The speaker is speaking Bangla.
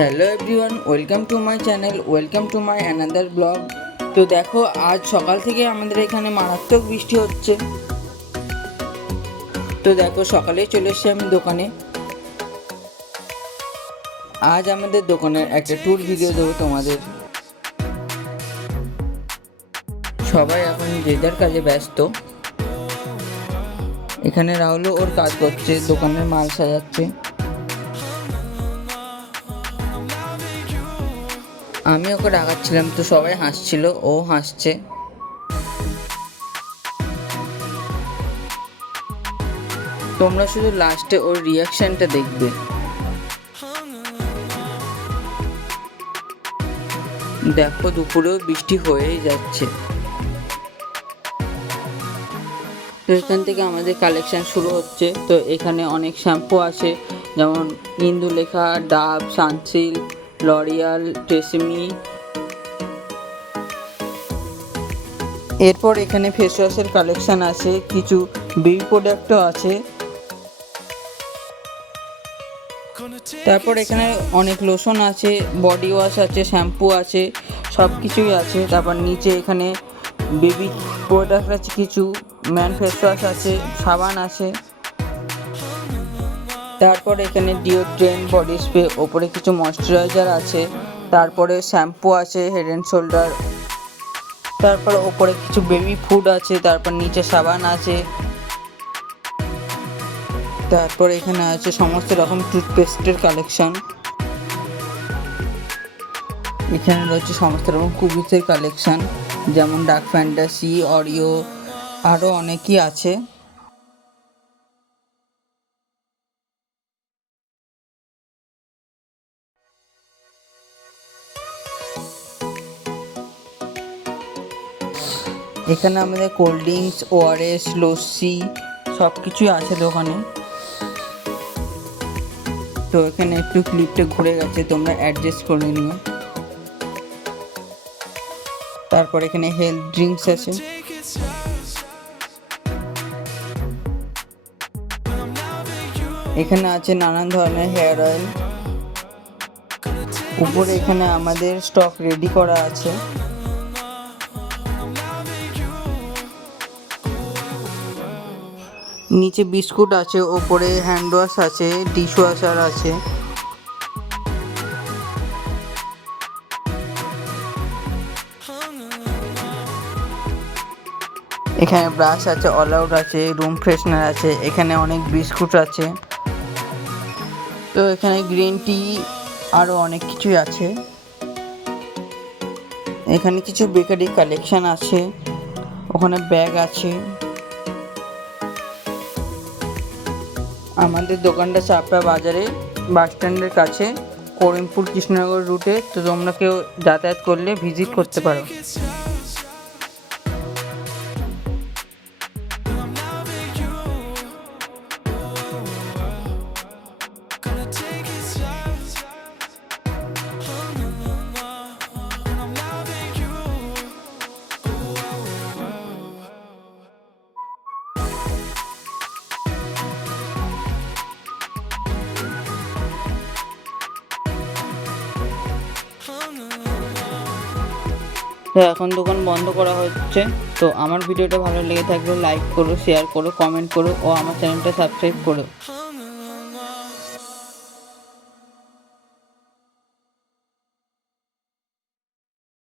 Hello everyone, welcome to my channel, welcome to my another blog. তো দেখো, আজ সকাল থেকে আমাদের এখানে মারাত্মক বৃষ্টি হচ্ছে। তো দেখো, সকালে চলে এসেছি আমি দোকানে। আজ আমাদের দোকানের একটা ট্যুর ভিডিও দেবো তোমাদের। সবাই এখন যে যার কাজে ব্যস্ত। এখানে রাহুলও ওর কাজ করছে, দোকানের মাল সাজাচ্ছে। আমি ওকে ডাকাচ্ছিলাম, তো সবাই হাসছিল, ও হাসছে। তোমরা শুধু লাস্টে ওর রিয়াকশনটা দেখবে। দেখো দুপুরেও বৃষ্টি হয়েই যাচ্ছে। তো এখান থেকে আমাদের কালেকশন শুরু হচ্ছে। তো এখানে অনেক শ্যাম্পু আছে যেমন ইন্দুলেখা, ডাব সানসিল্ক লরিয়াল ট্রেসমি এরপর এখানে ফেস ওয়াশের কালেকশন আছে, কিছু বেবি প্রোডাক্টও আছে। তারপর এখানে অনেক লোশন আছে বডি ওয়াশ আছে শ্যাম্পু আছে সব কিছুই আছে। তারপর নিচে এখানে বেবি প্রোডাক্ট আছে, কিছু ম্যান ফেস ওয়াশ আছে, সাবান আছে। তারপর এখানে ডিওড্রেন্ট বডি স্প্রে, ওপরে কিছু ময়শ্চারাইজার আছে, তারপরে শ্যাম্পু আছে, হেড অ্যান্ড শোল্ডার, তারপর ওপরে কিছু বেবি ফুড আছে, তারপর নিচে সাবান আছে, তারপর এখানে আছে সমস্ত রকম টুথপেস্টের কালেকশন। এখানে রয়েছে সমস্ত রকম কুকিজের কালেকশন, যেমন ডার্ক ফ্যান্টাসি, অরিও আরও অনেকই আছে। এখানে আমাদের কোল্ড ড্রিঙ্কস ওআরএস লস্যি সব কিছুই আছে দোকানে। তো এখানে একটু ক্লিপটা ঘুরে গেছে, তোমরা অ্যাডজাস্ট করে নিও। তারপর এখানে হেলথ ড্রিঙ্কস আছে। এখানে আছে নানান ধরনের হেয়ার অয়েল উপরে এখানে আমাদের স্টক রেডি করা আছে। নিচে বিস্কুট আছে, ওপরে হ্যান্ড ওয়াশ আছে ডিশ ওয়াশার আছে। এখানে ব্রাশ আছে অল আউট আছে রুম ফ্রেশনার আছে, এখানে অনেক বিস্কুট আছে। তো এখানে গ্রিন টি আরও অনেক কিছুই আছে। এখানে কিছু বেকারি কালেকশন আছে, ওখানে ব্যাগ আছে। আমাদের দোকানটা চাপড়া বাজারে বাস স্ট্যান্ডের কাছে, করিমপুর কৃষ্ণনগর রুটে তো তোমরা কেউ যাতায়াত করলে ভিজিট করতে পারো। তো এখন দোকান বন্ধ করা হচ্ছে। তো আমার ভিডিওটা ভালো লেগে থাকলে লাইক করো শেয়ার করো কমেন্ট করো ও আমার চ্যানেলটা সাবস্ক্রাইব করো।